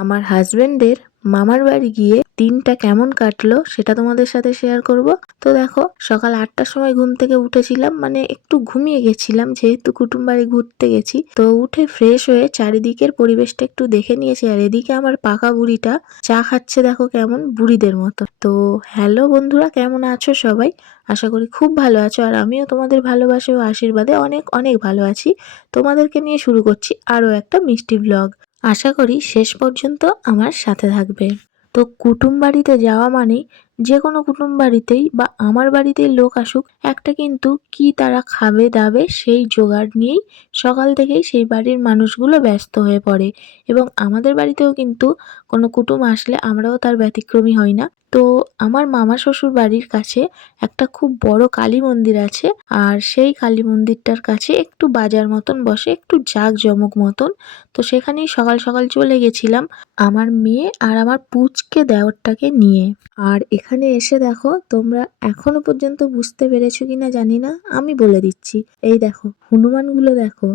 আমার হাজবেন্ডের মামার বাড়ি গিয়ে দিনটা কেমন কাটলো সেটা তোমাদের সাথে শেয়ার করব। তো দেখো, সকাল 8টার সময় ঘুম থেকে উঠেছিলাম, মানে একটু ঘুমিয়ে গেছিলাম যেহেতু কুটুম বাড়ি ঘুরতে গেছি। তো উঠে ফ্রেশ হয়ে চারিদিকের পরিবেশটা একটু দেখে নিয়েছি, আর এদিকে আমার পাকা বুড়িটা চা খাচ্ছে, দেখো কেমন বুড়িদের মতো। তো হ্যালো বন্ধুরা, কেমন আছো সবাই? আশা করি খুব ভালো আছো, আর আমিও তোমাদের ভালোবাসা ও আশীর্বাদে অনেক অনেক ভালো আছি। তোমাদেরকে নিয়ে শুরু করছি আরো একটা মিষ্টি ব্লগ। আশা করি শেষ পর্যন্ত আমার সাথে থাকবে। তো কুটুম বাড়িতে যাওয়া মানেই, যে কোনো কুটুম বাড়িতেই বা আমার বাড়িতেই লোক আসুক, একটা কিন্তু কি তারা খাবে দাবে সেই জোগাড় নিয়েই সকাল থেকেই সেই বাড়ির মানুষগুলো ব্যস্ত হয়ে পড়ে। এবং আমাদের বাড়িতেও কিন্তু কোনো কুটুম আসলে আমরাও তার ব্যতিক্রমী হই না। তো আমার মামা শ্বশুর বাড়ির কাছে একটা খুব বড় কালী মন্দির আছে, আর সেই কালী মন্দিরটার কাছে একটু বাজার মতন বসে, একটু জাঁকজমক মতন। তো সেখানেই সকাল সকাল চলে গেছিলাম আমার মেয়ে আর আমার পুচকে দেওরটাকে নিয়ে। আর এখানে এসে দেখো, তোমরা এখনো পর্যন্ত বুঝতে পেরেছো কিনা জানি না, আমি বলে দিচ্ছি। এই দেখো হনুমানগুলো দেখো,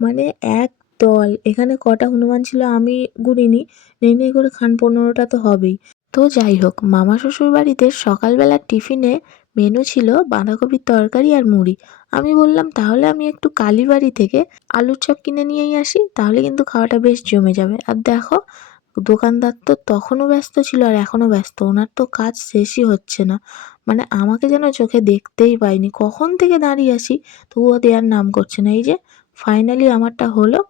মানে এক দল। এখানে কটা হনুমান ছিল আমি গুনিনি, নেই নেই করে 15টা তো হবেই। তো যাই হোক, মামা শ্বশুর বাড়িতে সকালবেলার টিফিনে মেনু ছিল বাঁধাকপির তরকারি আর মুড়ি। আমি বললাম তাহলে আমি একটু কালীবাড়ি থেকে আলুর চপ কিনে নিয়েই আসি, তাহলে কিন্তু খাওয়াটা বেশ জমে যাবে। আর দেখো, দোকানদার তো তখনও ব্যস্ত ছিল আর এখনো ব্যস্ত, ওনার তো কাজ শেষই হচ্ছে না। মানে আমাকে যেন চোখে দেখতেই পাইনি, কখন থেকে দাঁড়িয়ে আছি তবুও দেওয়ার নাম করছে না। এই যে ফাইনালি আমারটা হলো।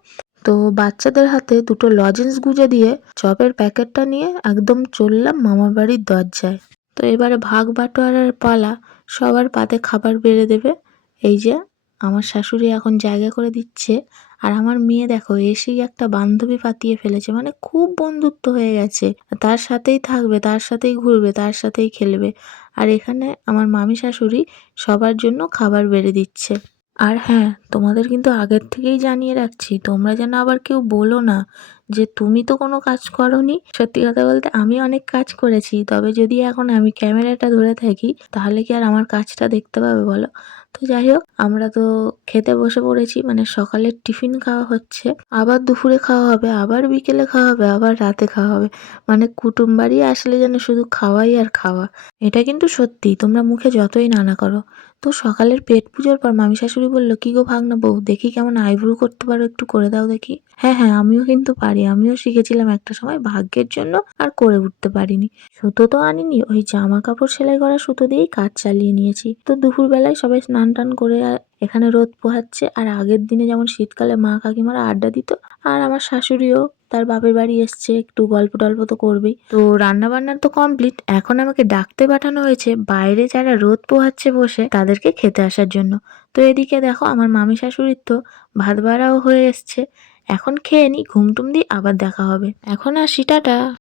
তো বাচ্চাদের হাতে দুটো লজেন্স গুঁজে দিয়ে চপের প্যাকেটটা নিয়ে একদম চললাম মামার বাড়ির দরজায়। তো এবারে ভাগ বাটোয়ারার পালা, সবার পাতে খাবার বেড়ে দেবে। এই যে আমার শাশুড়ি এখন জায়গা করে দিচ্ছে, আর আমার মেয়ে দেখো এসেই একটা বান্ধবী পাতিয়ে ফেলেছে, মানে খুব বন্ধুত্ব হয়ে গেছে। তার সাথেই থাকবে, তার সাথেই ঘুরবে, তার সাথেই খেলবে। আর এখানে আমার মামি শাশুড়ি সবার জন্য খাবার বেড়ে দিচ্ছে। আর হ্যাঁ, তোমাদের কিন্তু আগের থেকেই জানিয়ে রাখছি, তোমরা যেন আবার কেউ বলো না যে তুমি তো কোনো কাজ করোনি। সত্যি কথা বলতে আমি অনেক কাজ করেছি, তবে যদি এখন আমি ক্যামেরাটা ধরে থাকি তাহলে কি আর আমার কাজটা দেখতে পাবে বলো? তো যাই হোক, আমরা তো খেতে বসে পড়েছি, মানে সকালের টিফিন খাওয়া হচ্ছে, আবার দুপুরে খাওয়া হবে, আবার বিকেলে খাওয়া হবে, আবার রাতে খাওয়া হবে। মানে কুটুম বাড়ি আসলে যেন শুধু খাওয়াই আর খাওয়া। এটা কিন্তু সত্যি, তোমরা মুখে যতই নানা করো। তো সকালের পেট পুজোর পর মামি শাশুড়ি বলল, কি গো ভাগনা বউ, দেখি কেমন আইব্রু করতে পারো, একটু করে দাও দেখি। হ্যাঁ হ্যাঁ, আমিও কিন্তু পারি, আমিও শিখেছিলাম একটা সময়, ভাগ্যের জন্য আর করে উঠতে পারিনি। সুতো তো আনিনি, ওই জামা কাপড় সেলাই করা সুতো দিয়েই কাজ চালিয়ে নিয়েছি। তো দুপুর বেলায় সবাই স্নান টান করে এখানে রোদ পোহাচ্ছে। আর আগের দিনে যেমন শীতকালে মা কাকিমারা আড্ডা দিত, আর আমার শাশুড়িও তার বাপের বাড়ি এসছে, একটু গল্প টল্প তো করবেই। তো রান্না বান্নার তো কমপ্লিট, এখন আমাকে ডাকতে পাঠানো হয়েছে বাইরে যারা রোদ পোহাচ্ছে বসে তাদেরকে খেতে আসার জন্য। তো এদিকে দেখো আমার মামি শাশুড়ির তো ভাত বাড়াও হয়ে এসছে। এখন খেয়ে নি, ঘুমটুম দিয়ে আবার দেখা হবে। এখন আসি, টাটা।